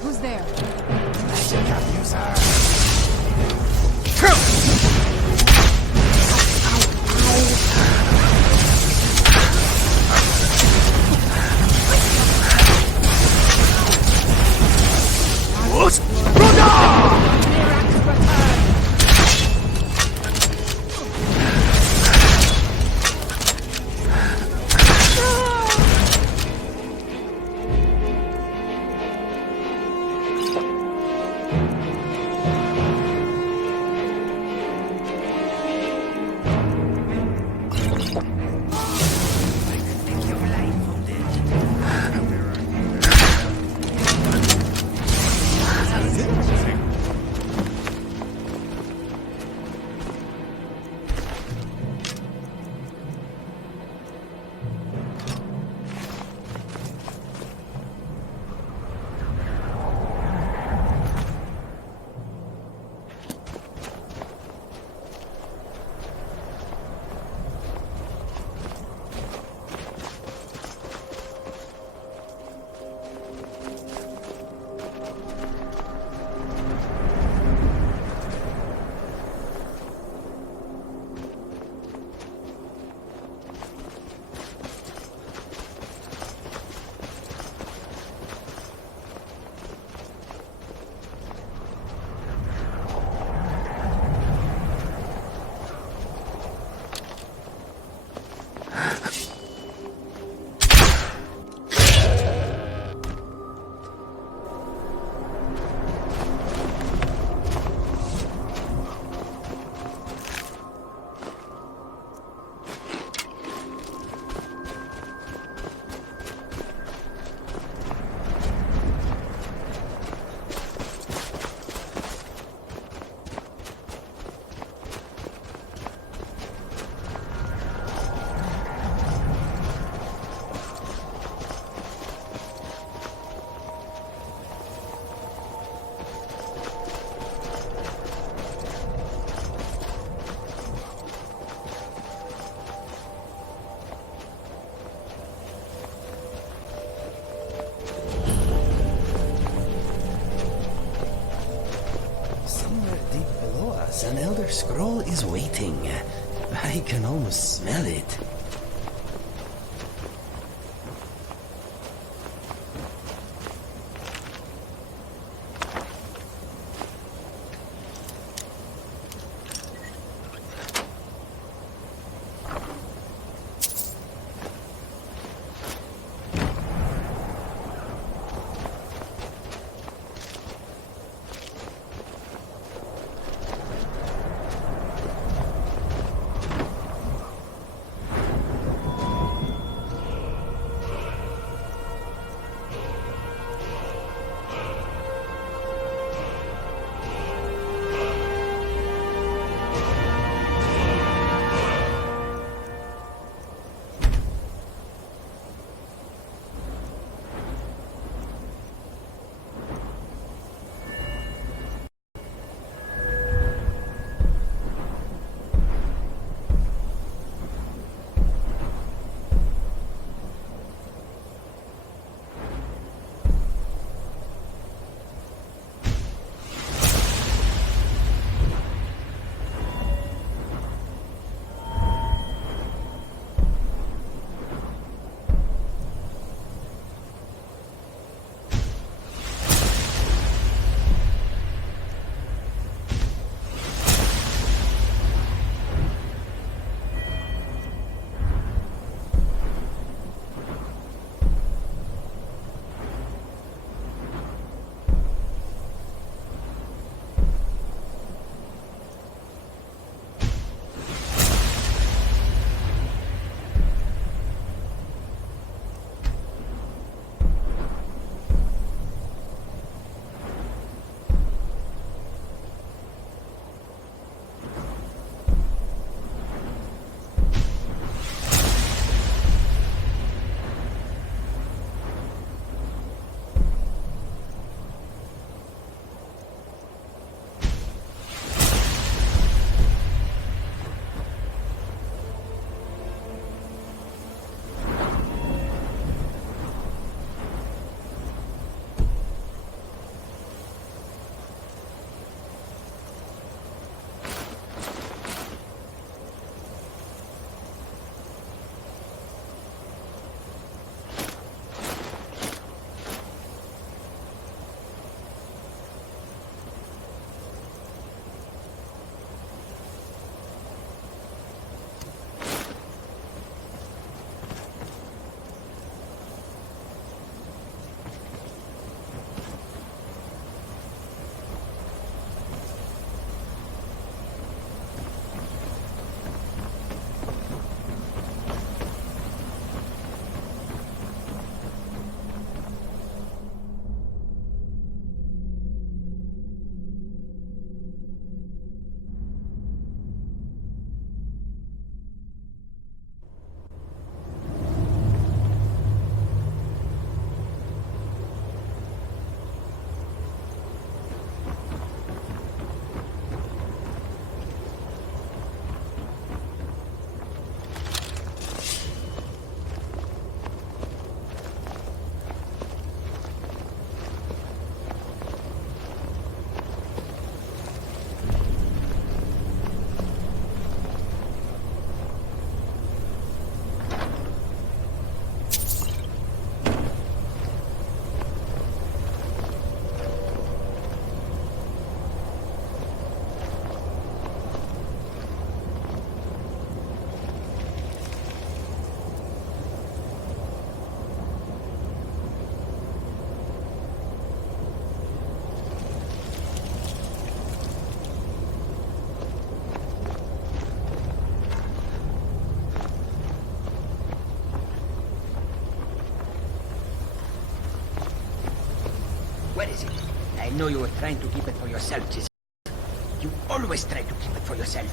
Who's there? Magic abuser! An elder scroll is waiting. I can almost smell it. Where is it? I know you were trying to keep it for yourself, Giselle. You always try to keep it for yourself.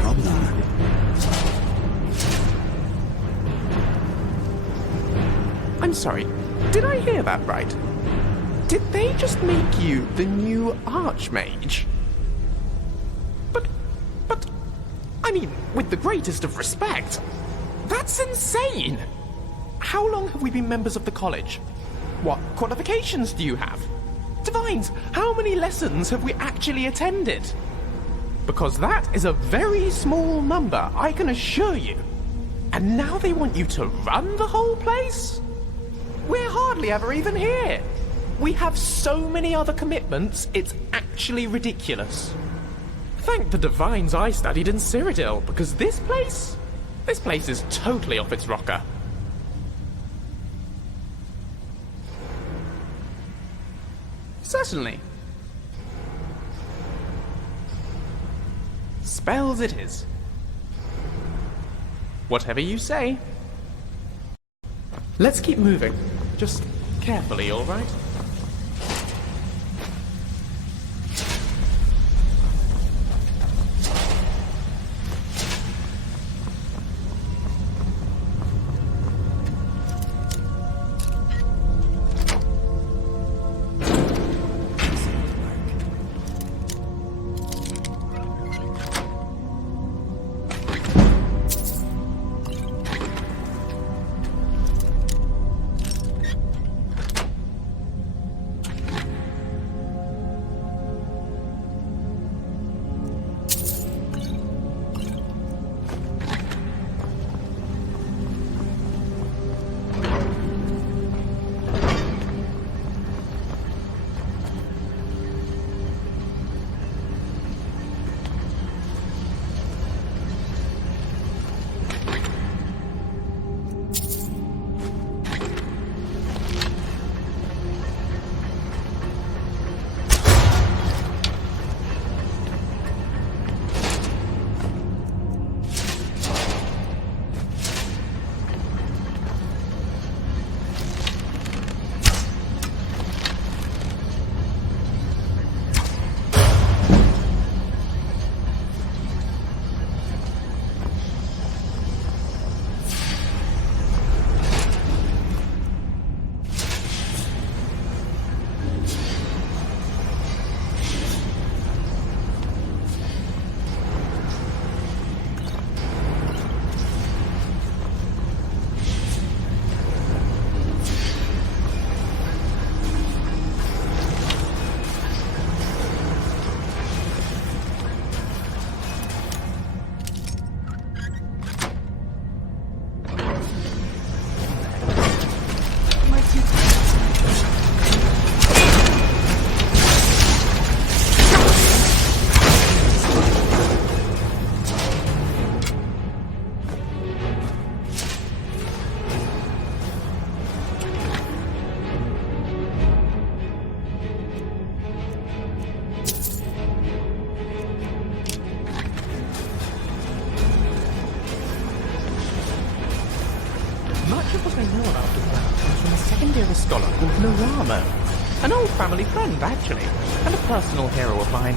problem. I'm sorry, did I hear that right? Did they just make you the new Archmage? But, I mean, with the greatest of respect, that's insane! How long have we been members of the college? What qualifications do you have? Divines, how many lessons have we actually attended? Because that is a very small number, I can assure you. And now they want you to run the whole place? We're hardly ever even here. We have so many other commitments, it's actually ridiculous. Thank the divines I studied in Cyrodiil, because this place is totally off its rocker. Certainly. Spells it is. Whatever you say. Let's keep moving. Just carefully, all right? Much of what I know about the ground comes from a second-year scholar called Naramo. An old family friend, actually, and a personal hero of mine.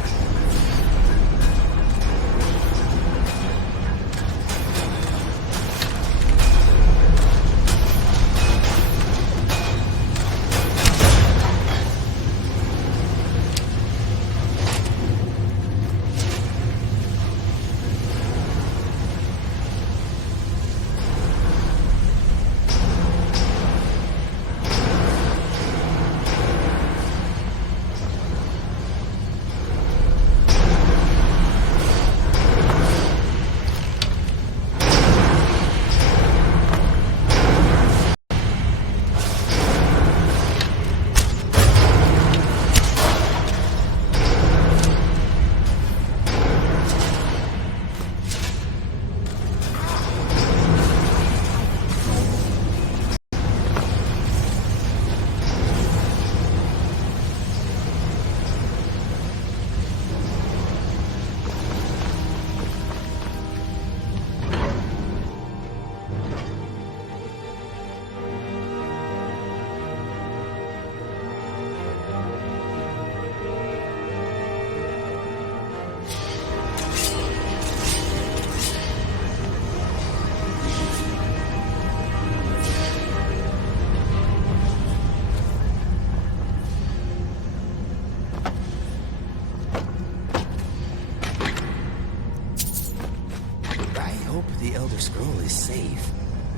the Elder Scroll is safe.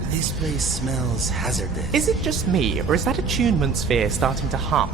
This place smells hazardous. Is it just me, or is that attunement sphere starting to hum?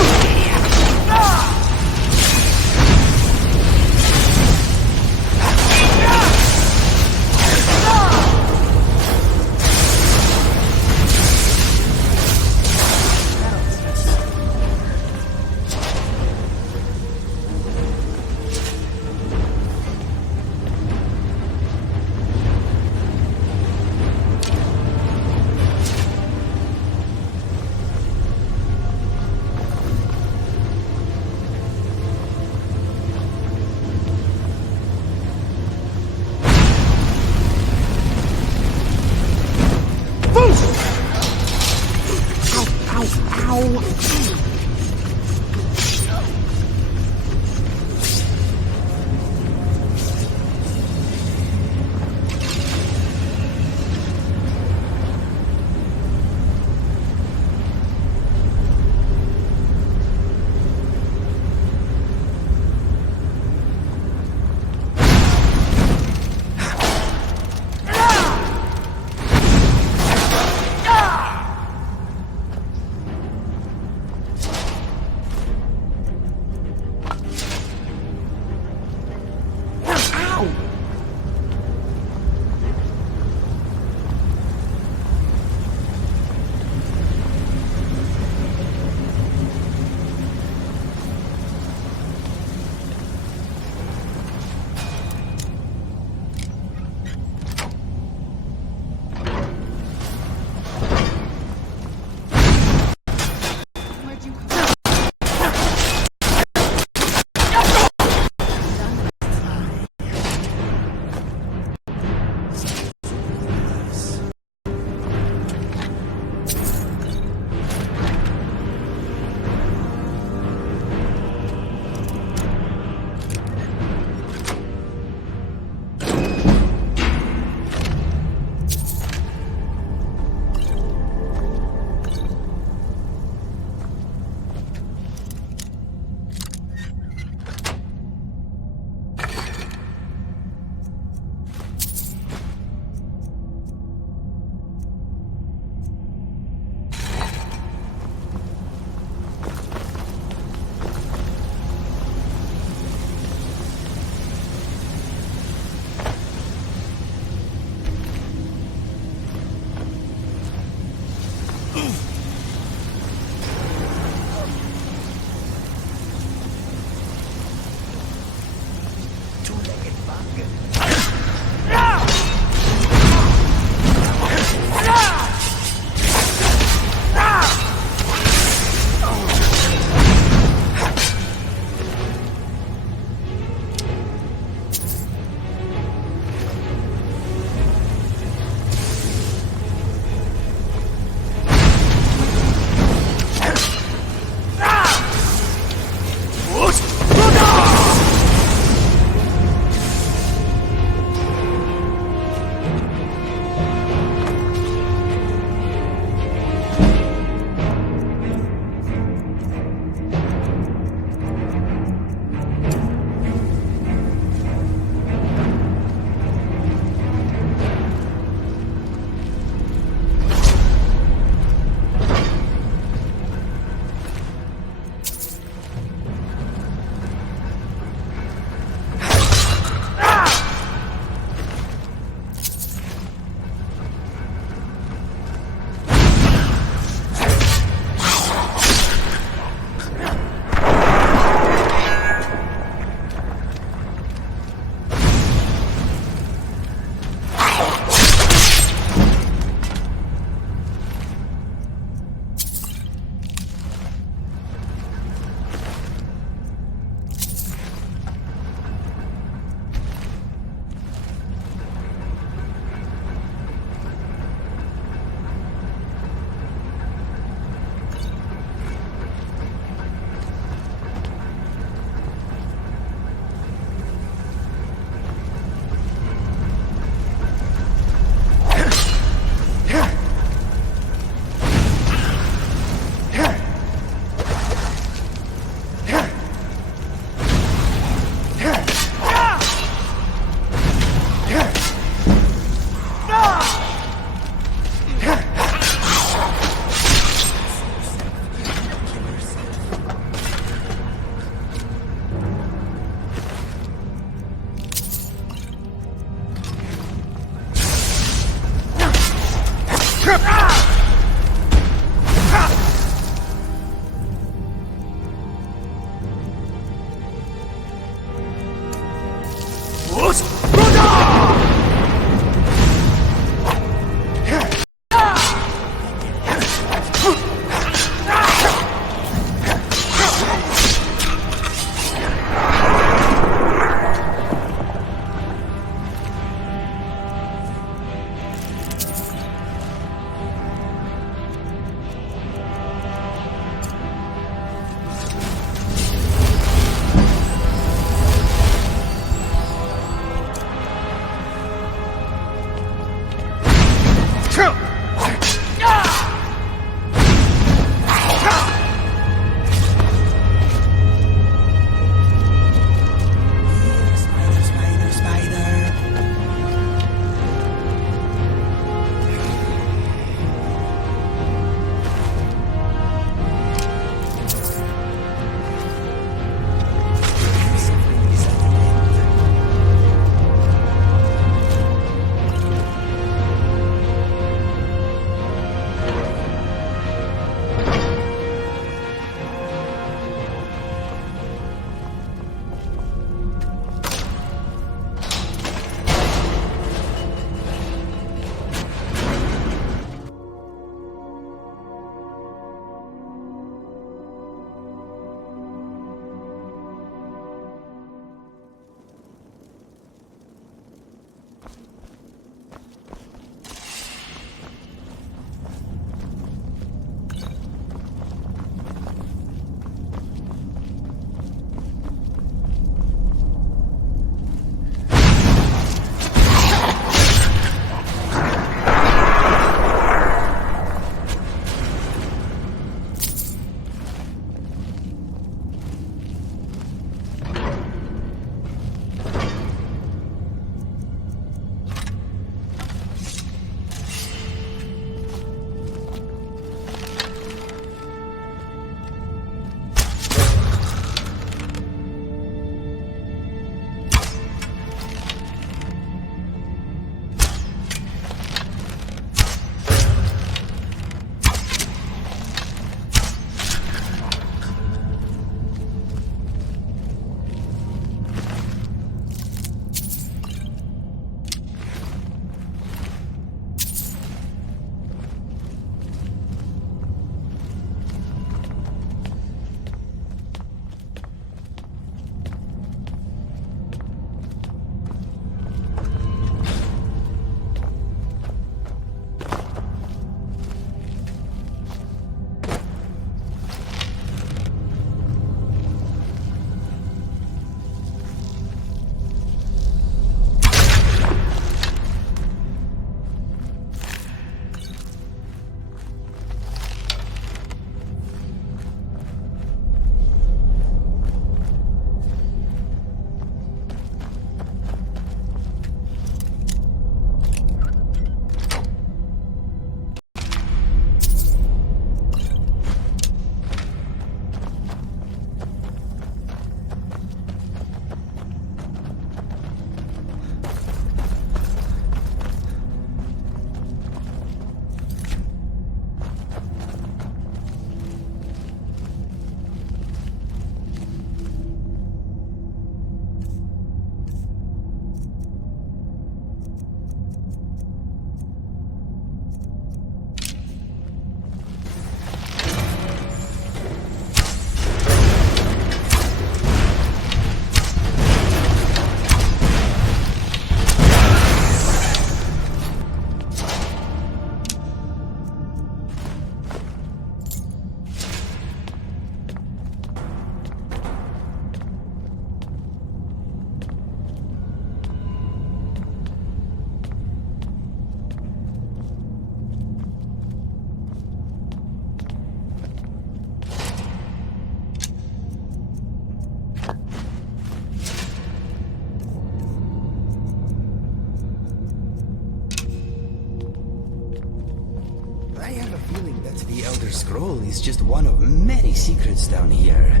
Elder Scroll is just one of many secrets down here.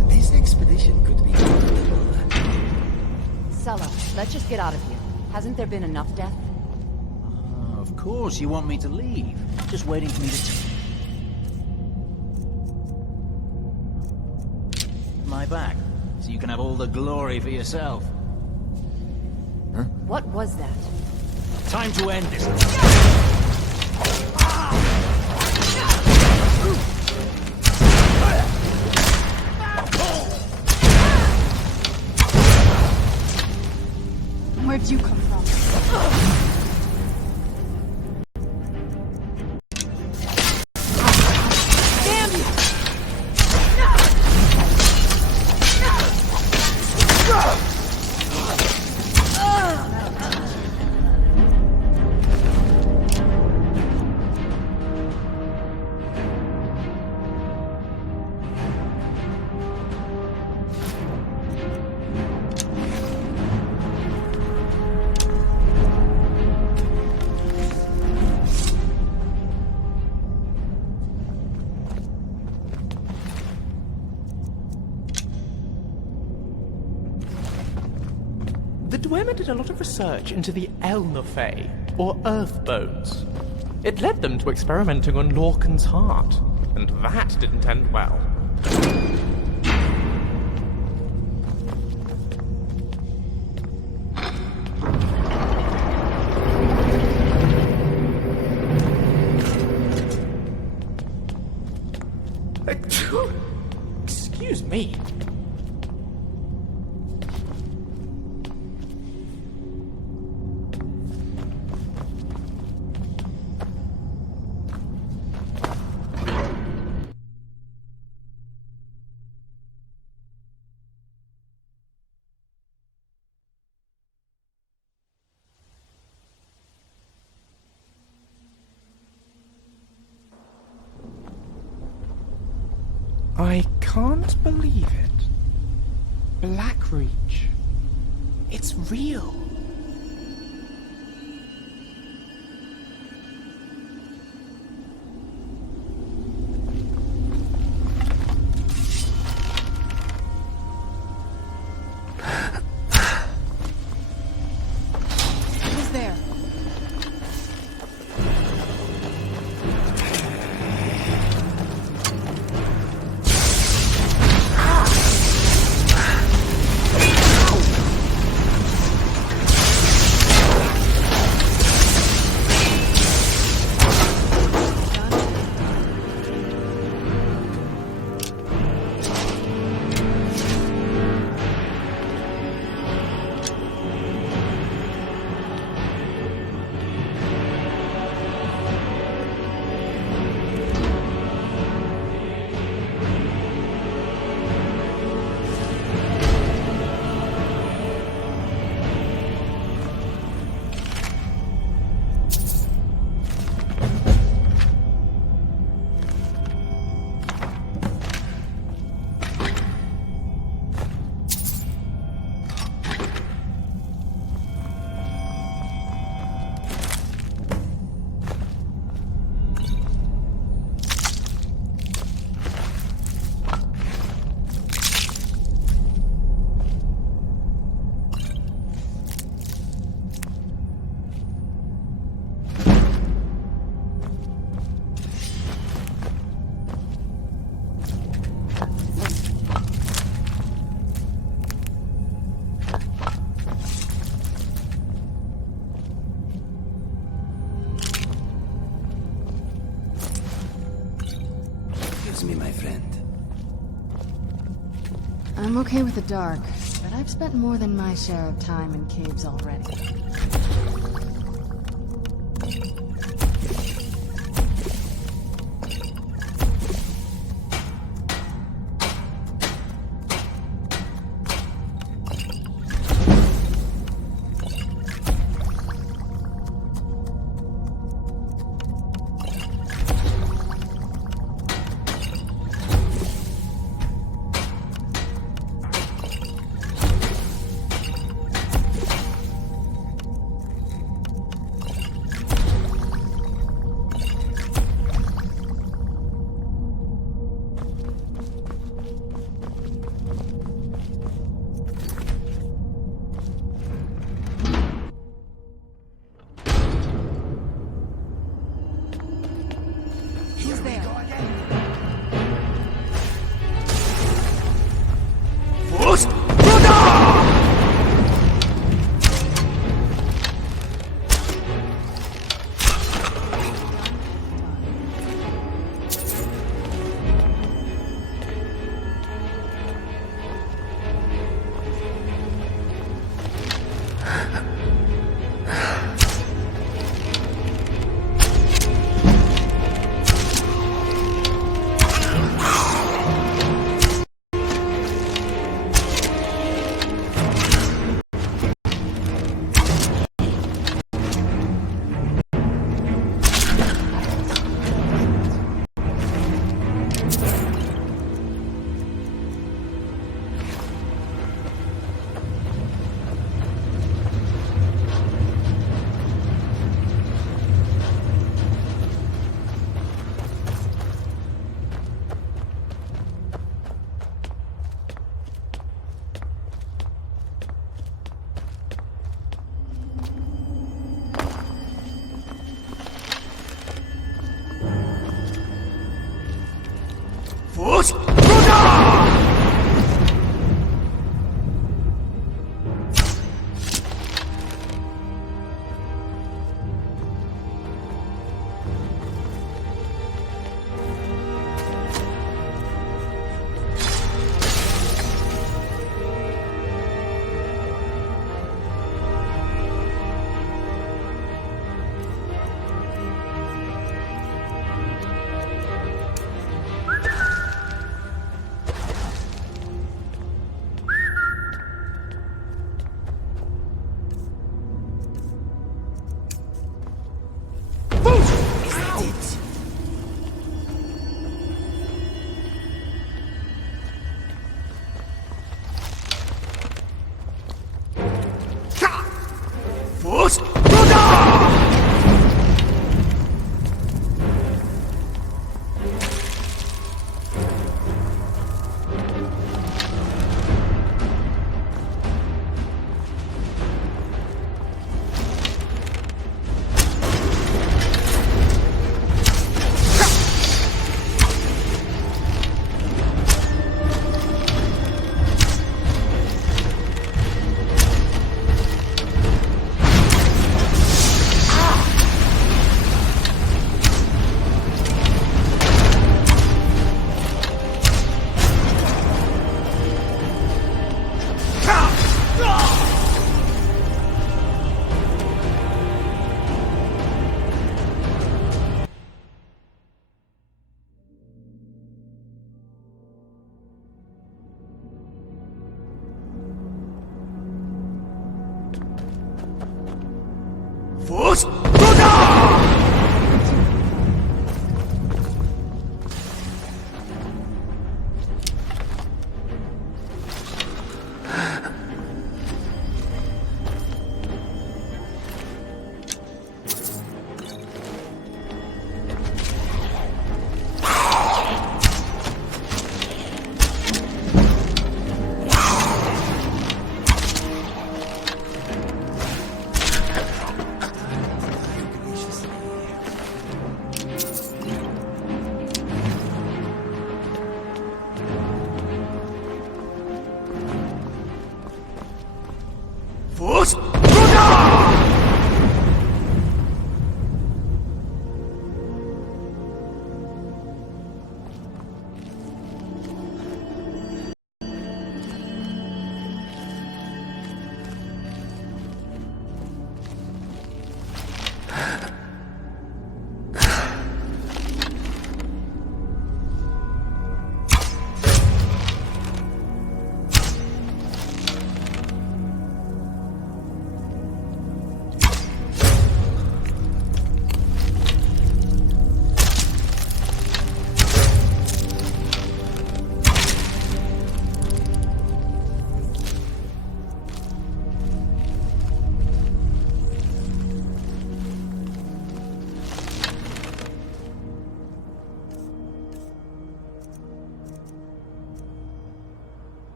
This expedition could be profitable. Sella, let's just get out of here. Hasn't there been enough death? Of course you want me to leave. Just waiting for me to... My back, so you can have all the glory for yourself. What was that? Time to end this. Where'd you come from? Damn you! The Dwemer did a lot of research into the Elnofey, or Earth Bones. It led them to experimenting on Lorcan's heart, and that didn't end well. Excuse me. I can't believe it. Blackreach. It's real. Who's there? Excuse me, my friend. I'm okay with the dark, but I've spent more than my share of time in caves already.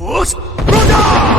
Force! Brother!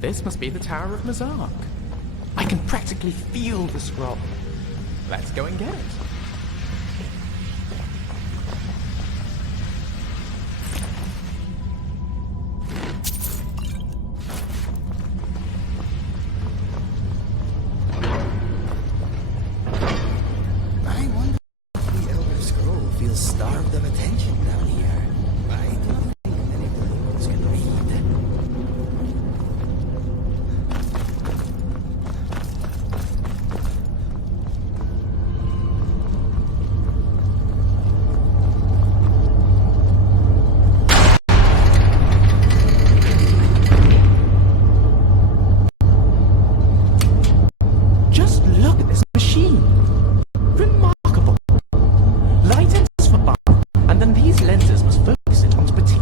This must be the Tower of Mazark. I can practically feel the scroll. Let's go and get it. I wonder if the Elder Scroll feels starved of attention down here. I don't think many of the locals can read. Just look at this machine. Remarkable. Light enters from above, and then these lenses must focus it onto particular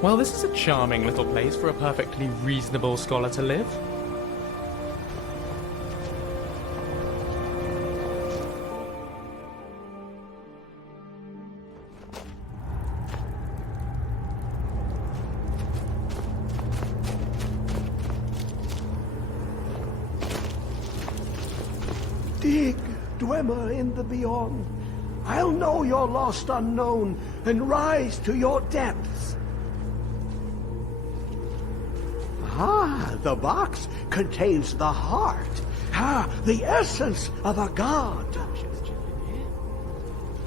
Well, this is a charming little place for a perfectly reasonable scholar to live. Dig, Dwemer in the beyond. I'll know your lost unknown and rise to your depths. Ah, the box contains the heart. Ah, the essence of a god.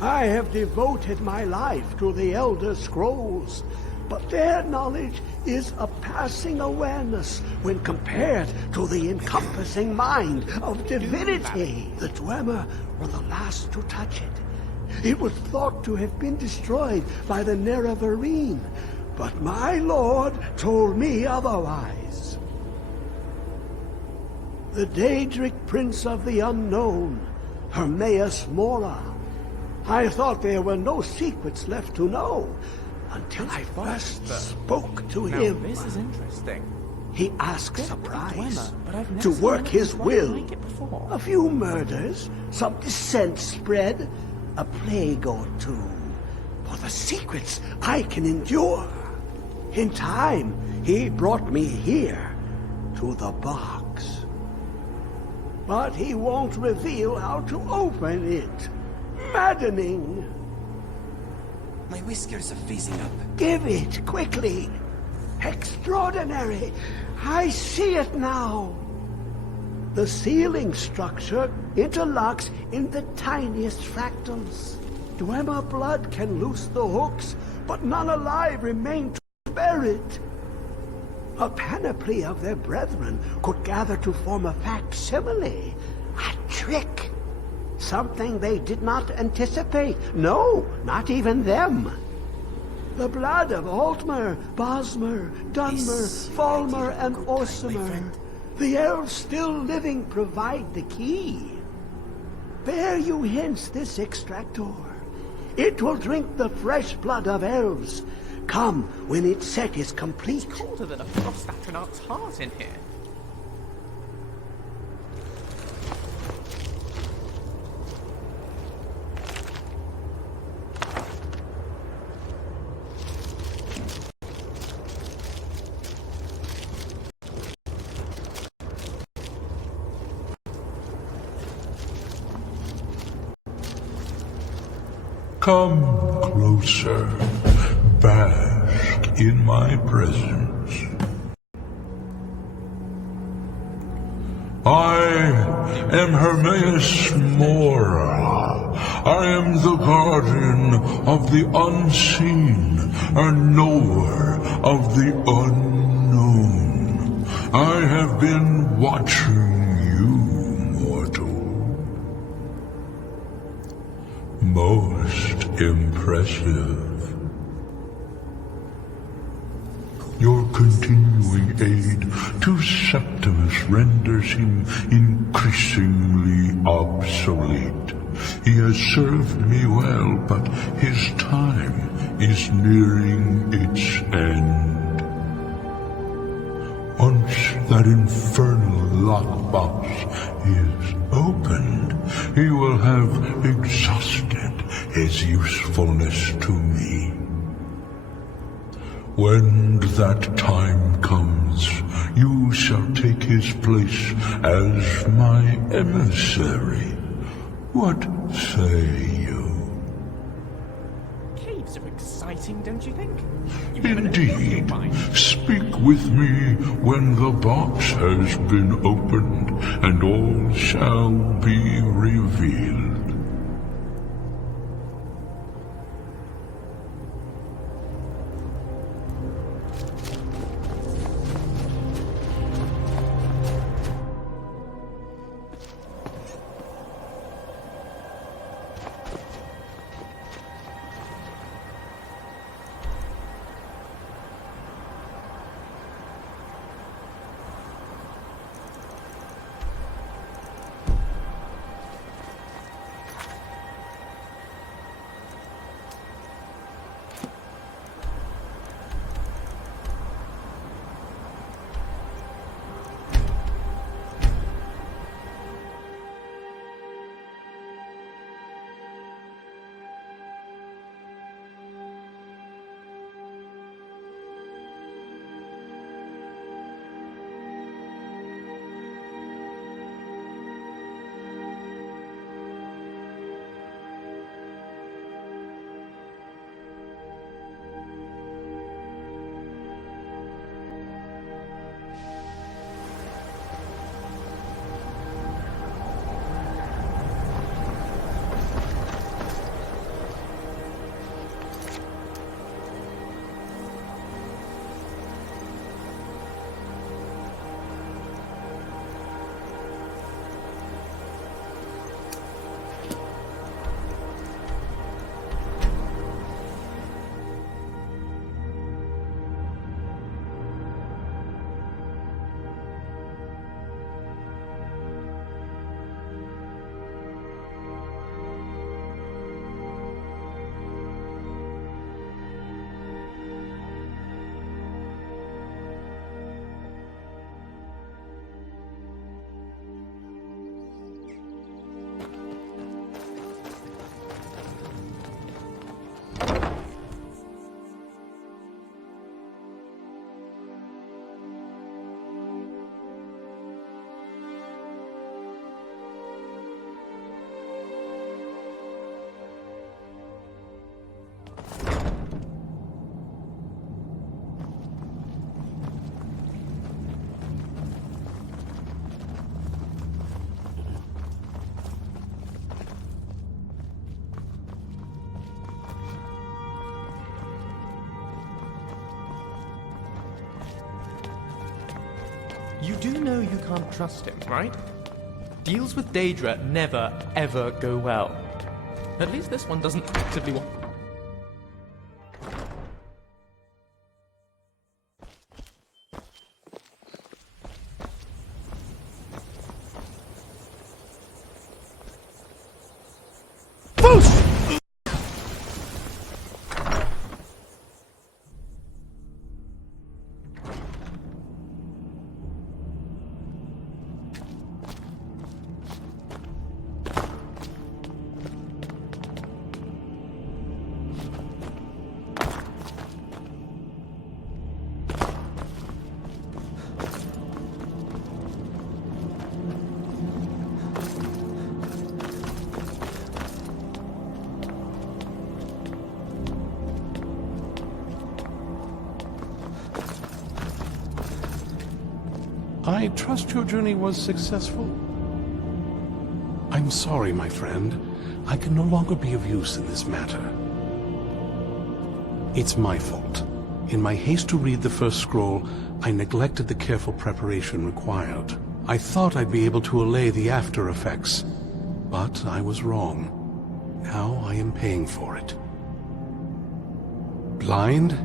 I have devoted my life to the Elder Scrolls, but their knowledge is a passing awareness when compared to the encompassing mind of divinity. The Dwemer were the last to touch it. It was thought to have been destroyed by the Nerevarine, but my lord told me otherwise. The Daedric Prince of the Unknown, Hermaeus Mora. I thought there were no secrets left to know, until I first spoke to him. This is interesting. He asks a price Dwemer, but I've never to seen work anything his quite will. like it before. A few murders, some dissent spread, a plague or two. For the secrets I can endure. In time, he brought me here, to the box. But he won't reveal how to open it. Maddening. My whiskers are fizzing up. Give it, quickly. Extraordinary. I see it now. The ceiling structure interlocks in the tiniest fractals. Dwemer blood can loose the hooks, but none alive remain to bear it. A panoply of their brethren could gather to form a facsimile. A trick. Something they did not anticipate. No, not even them. The blood of Altmer, Bosmer, Dunmer, Falmer, and Orsimer. The elves still living provide the key. Bear you hence this extractor. It will drink the fresh blood of elves. Come when its set is complete. It's colder than a frost astronaut's heart in here. Come closer, bask in my presence. I am Hermaeus Mora. I am the guardian of the unseen, a knower of the unknown. I have been watching you, mortal. Most impressive. Your continuing aid to Septimus renders him increasingly obsolete. He has served me well, but his time is nearing its end. Once that infernal lockbox is opened, he will have exhausted his usefulness to me. When that time comes, you shall take his place as my emissary. What say you? Caves are exciting, don't you think? Indeed. Speak with me when the box has been opened, and all shall be revealed. You do know you can't trust him, right? Deals with Daedra never, ever go well. At least this one doesn't actively want... I trust your journey was successful? I'm sorry, my friend. I can no longer be of use in this matter. It's my fault. In my haste to read the first scroll, I neglected the careful preparation required. I thought I'd be able to allay the after effects, but I was wrong. Now I am paying for it. Blind?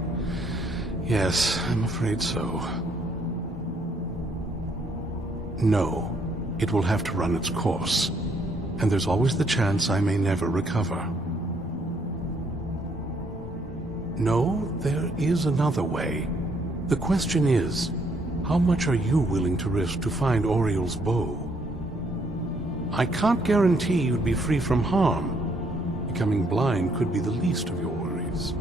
Yes, I'm afraid so. No, it will have to run its course, and there's always the chance I may never recover. No, there is another way. The question is, how much are you willing to risk to find Oriel's bow? I can't guarantee you'd be free from harm. Becoming blind could be the least of your worries.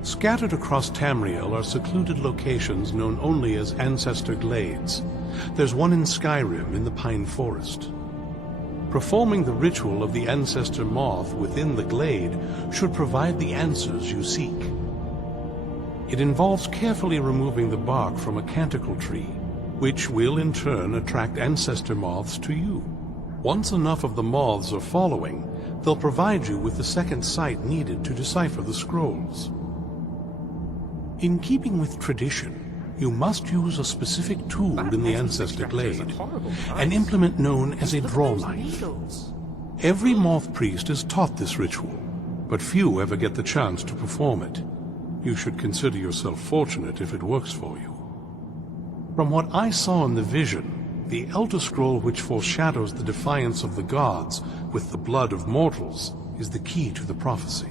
Scattered across Tamriel are secluded locations known only as Ancestor Glades. There's one in Skyrim in the Pine Forest. Performing the ritual of the Ancestor Moth within the glade should provide the answers you seek. It involves carefully removing the bark from a canticle tree, which will in turn attract Ancestor Moths to you. Once enough of the moths are following, they'll provide you with the second sight needed to decipher the scrolls. In keeping with tradition, you must use a specific tool in the Ancestor Glade, an implement known as a draw knife. Every moth priest is taught this ritual, but few ever get the chance to perform it. You should consider yourself fortunate if it works for you. From what I saw in the vision, the Elder Scroll which foreshadows the defiance of the gods with the blood of mortals is the key to the prophecy.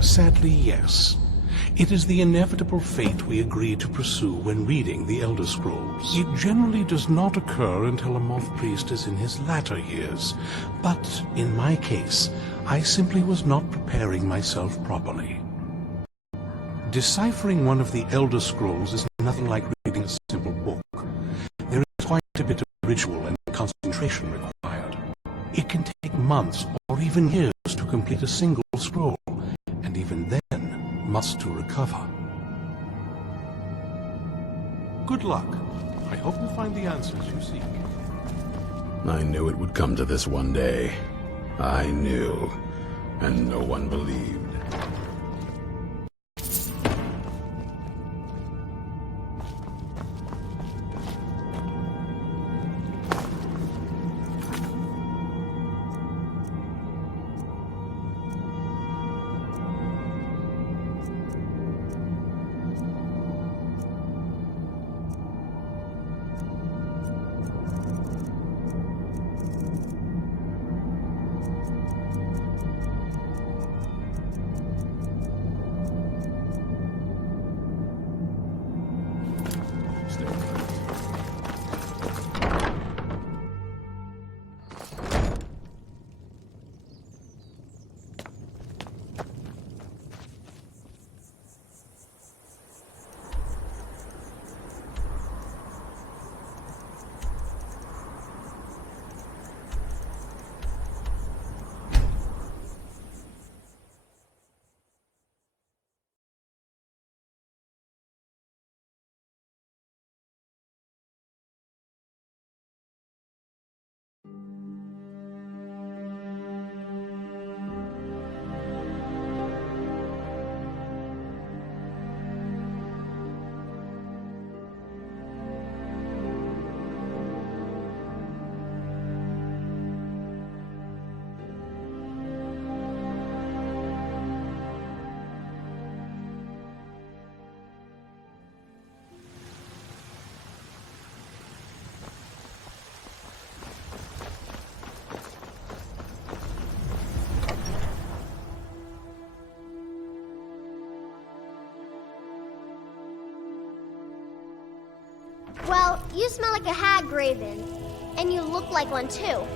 Sadly, yes. It is the inevitable fate we agree to pursue when reading the Elder Scrolls. It generally does not occur until a moth priest is in his latter years, but in my case, I simply was not preparing myself properly. Deciphering one of the Elder Scrolls is nothing like reading a simple book. There is quite a bit of ritual and concentration required. It can take months or even years to complete a single scroll, and even then, months to recover. Good luck. I hope you find the answers you seek. I knew it would come to this one day. I knew, and no one believed. Well, you smell like a hag, Raven. And you look like one, too.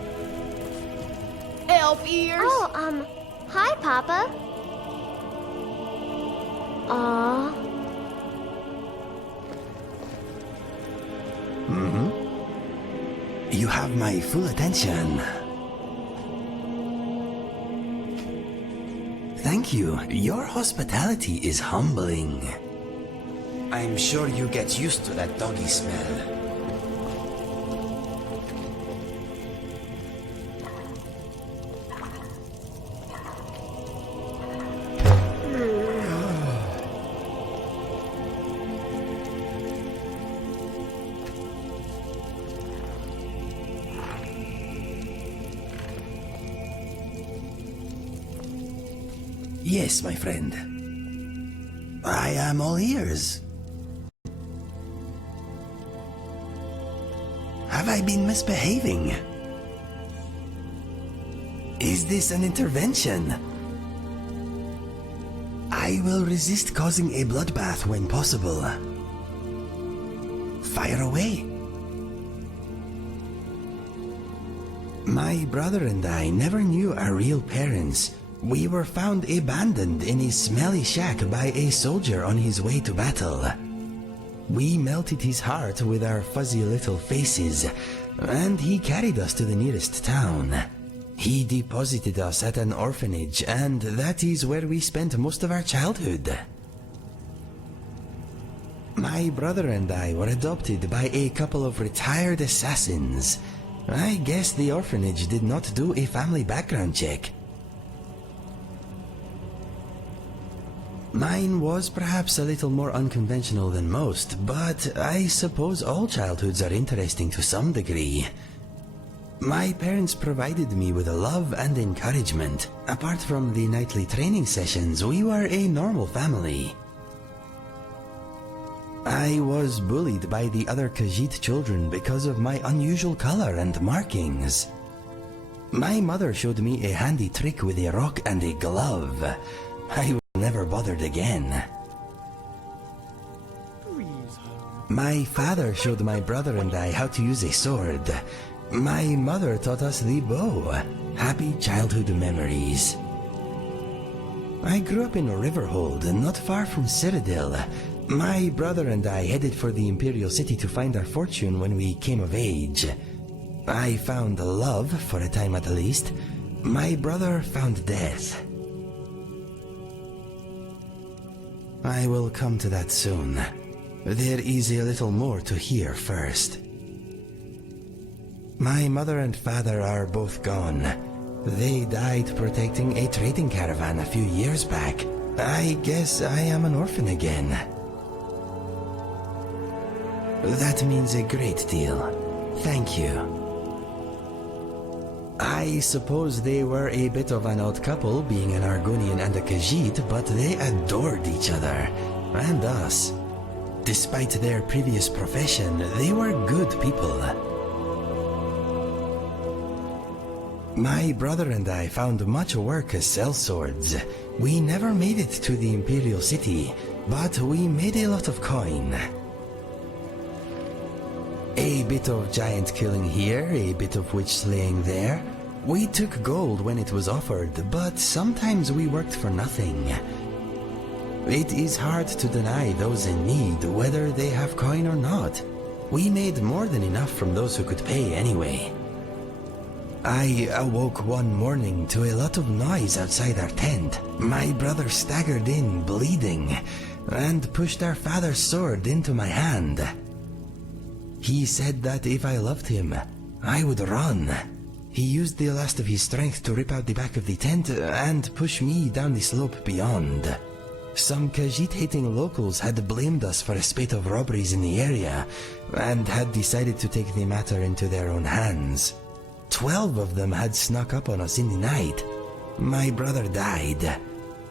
Elf ears! Oh, hi, Papa. Aww. You have my full attention. Thank you. Your hospitality is humbling. I'm sure you get used to that doggy smell. Yes, my friend. I am all ears. Have I been misbehaving? Is this an intervention? I will resist causing a bloodbath when possible. Fire away. My brother and I never knew our real parents. We were found abandoned in a smelly shack by a soldier on his way to battle. We melted his heart with our fuzzy little faces, and he carried us to the nearest town. He deposited us at an orphanage, and that is where we spent most of our childhood. My brother and I were adopted by a couple of retired assassins. I guess the orphanage did not do a family background check. Mine was perhaps a little more unconventional than most, but I suppose all childhoods are interesting to some degree. My parents provided me with love and encouragement. Apart from the nightly training sessions, we were a normal family. I was bullied by the other Khajiit children because of my unusual color and markings. My mother showed me a handy trick with a rock and a glove. I never bothered again. My father showed my brother and I how to use a sword. My mother taught us the bow. Happy childhood memories. I grew up in Riverhold, not far from Citadel. My brother and I headed for the Imperial City to find our fortune when we came of age. I found love, for a time at least. My brother found death. I will come to that soon. There is a little more to hear first. My mother and father are both gone. They died protecting a trading caravan a few years back. I guess I am an orphan again. That means a great deal. Thank you. I suppose they were a bit of an odd couple, being an Argonian and a Khajiit, but they adored each other, and us. Despite their previous profession, they were good people. My brother and I found much work as sellswords. We never made it to the Imperial City, but we made a lot of coin. A bit of giant killing here, a bit of witch slaying there. We took gold when it was offered, but sometimes we worked for nothing. It is hard to deny those in need whether they have coin or not. We made more than enough from those who could pay anyway. I awoke one morning to a lot of noise outside our tent. My brother staggered in, bleeding, and pushed our father's sword into my hand. He said that if I loved him, I would run. He used the last of his strength to rip out the back of the tent and push me down the slope beyond. Some Khajiit-hating locals had blamed us for a spate of robberies in the area and had decided to take the matter into their own hands. 12 of them had snuck up on us in the night. My brother died,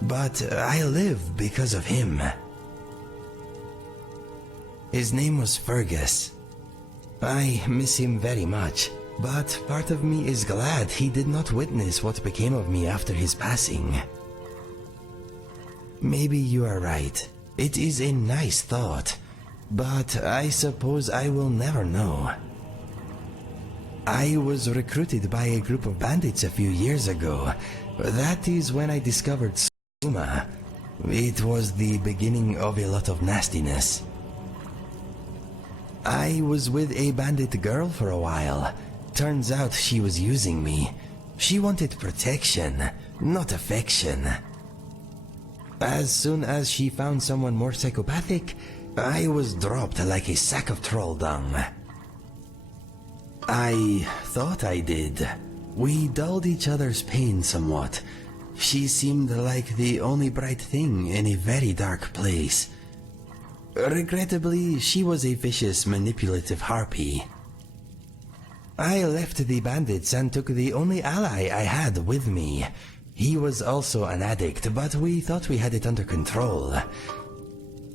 but I live because of him. His name was Fergus. I miss him very much, but part of me is glad he did not witness what became of me after his passing. Maybe you are right. It is a nice thought, but I suppose I will never know. I was recruited by a group of bandits a few years ago. That is when I discovered Skooma. It was the beginning of a lot of nastiness. I was with a bandit girl for a while. Turns out she was using me. She wanted protection, not affection. As soon as she found someone more psychopathic, I was dropped like a sack of troll dung. I thought I did. We dulled each other's pain somewhat. She seemed like the only bright thing in a very dark place. Regrettably, she was a vicious, manipulative harpy. I left the bandits and took the only ally I had with me. He was also an addict, but we thought we had it under control.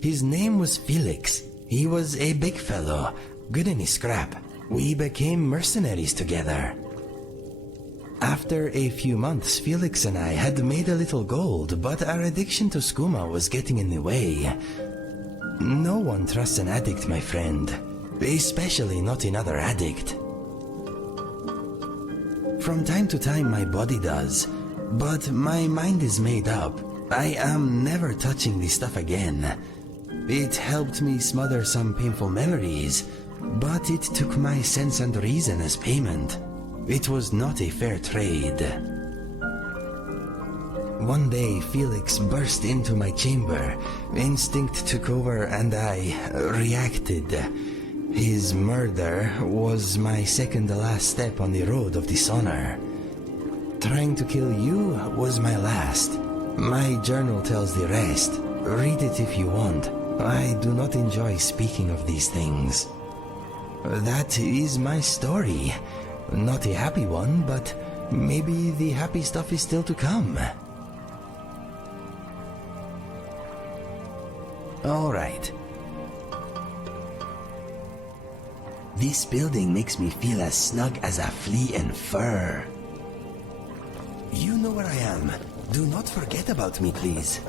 His name was Felix. He was a big fellow, good in his scrap. We became mercenaries together. After a few months, Felix and I had made a little gold, but our addiction to skooma was getting in the way. No one trusts an addict, my friend, especially not another addict. From time to time my body does, but my mind is made up. I am never touching this stuff again. It helped me smother some painful memories, but it took my sense and reason as payment. It was not a fair trade. One day, Felix burst into my chamber. Instinct took over and I reacted. His murder was my second-to-last step on the road of dishonor. Trying to kill you was my last. My journal tells the rest. Read it if you want. I do not enjoy speaking of these things. That is my story. Not a happy one, but maybe the happy stuff is still to come. All right. This building makes me feel as snug as a flea in fur. You know where I am. Do not forget about me, please.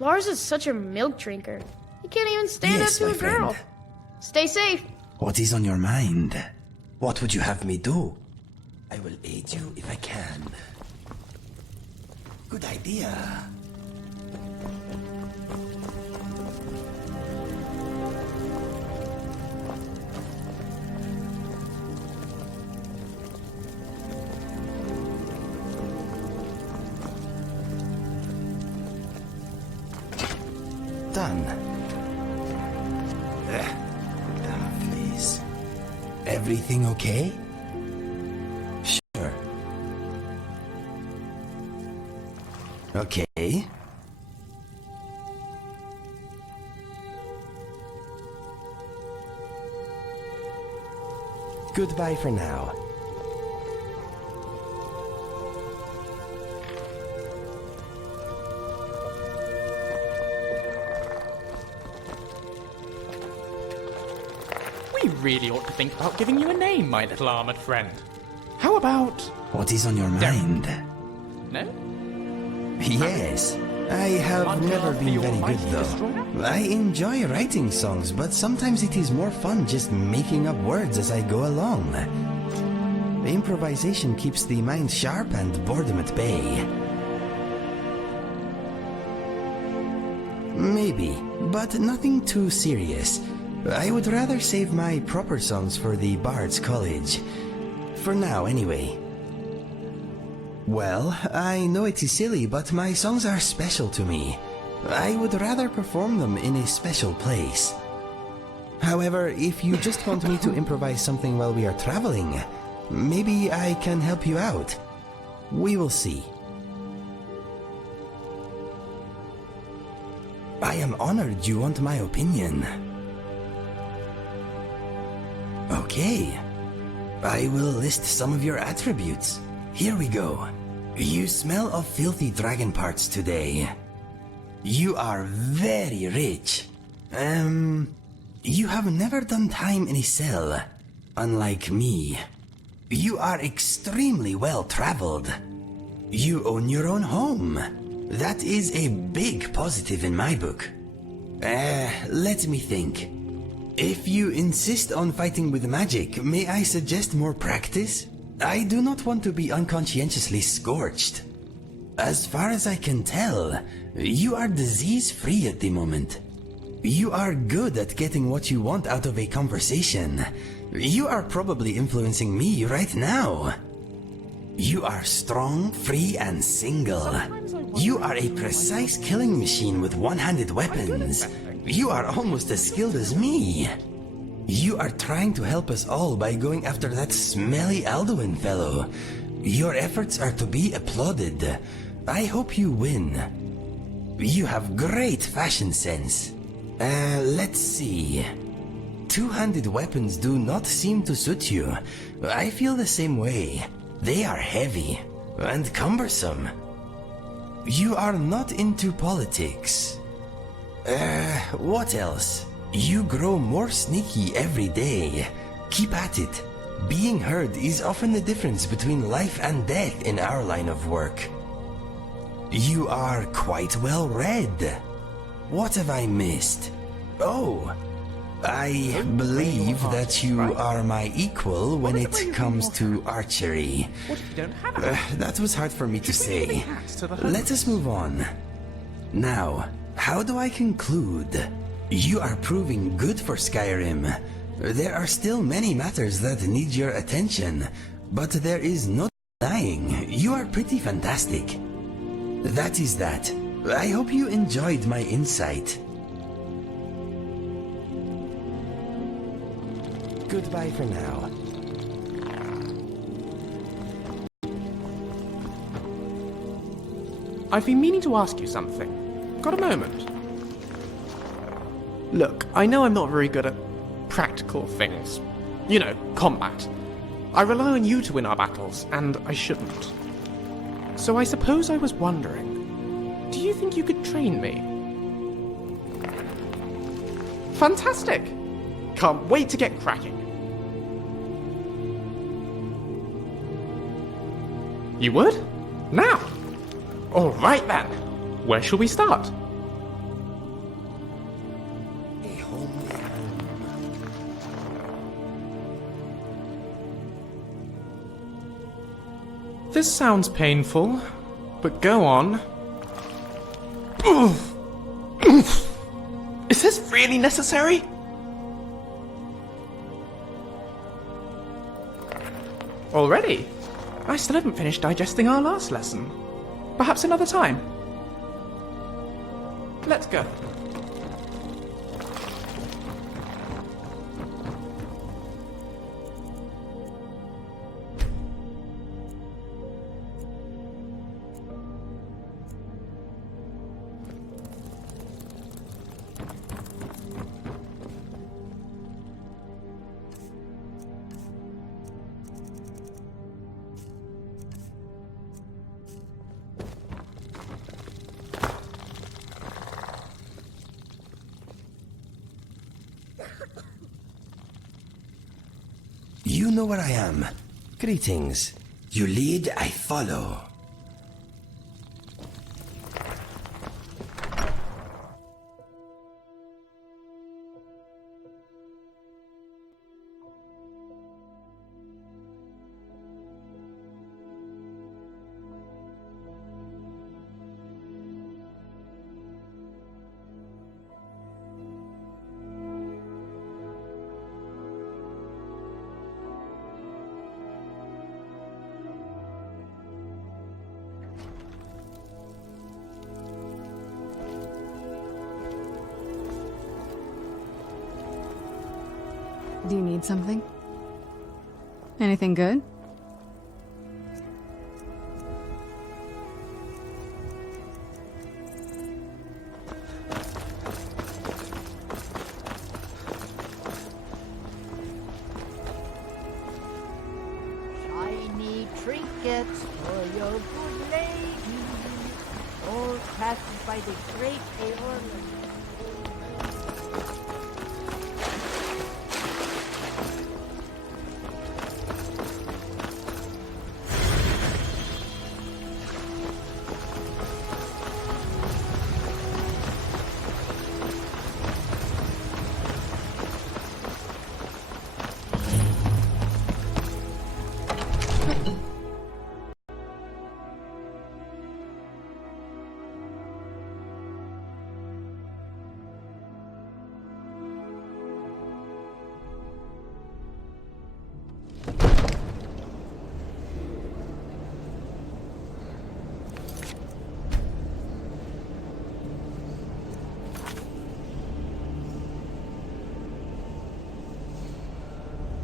Lars is such a milk drinker. He can't even stand up to a girl. Stay safe. What is on your mind? What would you have me do? I will aid you if I can. Good idea. Done. Please. Everything okay? Sure. Okay. Goodbye for now. We really ought to think about giving you a name, my little armored friend. How about... What is on your mind? No? Yes. I have never been very good, though. I enjoy writing songs, but sometimes it is more fun just making up words as I go along. Improvisation keeps the mind sharp and boredom at bay. Maybe, but nothing too serious. I would rather save my proper songs for the Bard's College. For now, anyway. Well, I know it is silly, but my songs are special to me. I would rather perform them in a special place. However, if you just want me to improvise something while we are traveling, maybe I can help you out. We will see. I am honored you want my opinion. Okay. I will list some of your attributes. Here we go. You smell of filthy dragon parts today. You are very rich. You have never done time in a cell, unlike me. You are extremely well traveled. You own your own home. That is a big positive in my book. Let me think. If you insist on fighting with magic, may I suggest more practice? I do not want to be unconscientiously scorched. As far as I can tell, you are disease-free at the moment. You are good at getting what you want out of a conversation. You are probably influencing me right now. You are strong, free, and single. You are a precise killing machine with one-handed weapons. You are almost as skilled as me. You are trying to help us all by going after that smelly Alduin fellow. Your efforts are to be applauded. I hope you win. You have great fashion sense. Let's see. Two-handed weapons do not seem to suit you. I feel the same way. They are heavy and cumbersome. You are not into politics. What else? You grow more sneaky every day. Keep at it. Being heard is often the difference between life and death in our line of work. You are quite well read. What have I missed? Oh, I believe that you are my equal when it comes to archery. What if you don't have it? That was hard for me to say. Let us move on. Now, how do I conclude? You are proving good for Skyrim. There are still many matters that need your attention, but there is no denying you are pretty fantastic. That is that. I hope you enjoyed my insight. Goodbye for now. I've been meaning to ask you something. Got a moment? Look, I know I'm not very good at practical things. You know, combat. I rely on you to win our battles, and I shouldn't. So I suppose I was wondering, do you think you could train me? Fantastic! Can't wait to get cracking. You would? Now? Alright then. Where shall we start? This sounds painful, but go on. Is this really necessary? Already? I still haven't finished digesting our last lesson. Perhaps another time. Let's go. You know where I am. Greetings. You lead, I follow. Do you need something? Anything good? Shiny trinkets for your good lady, all crafted by the great Aeorlan.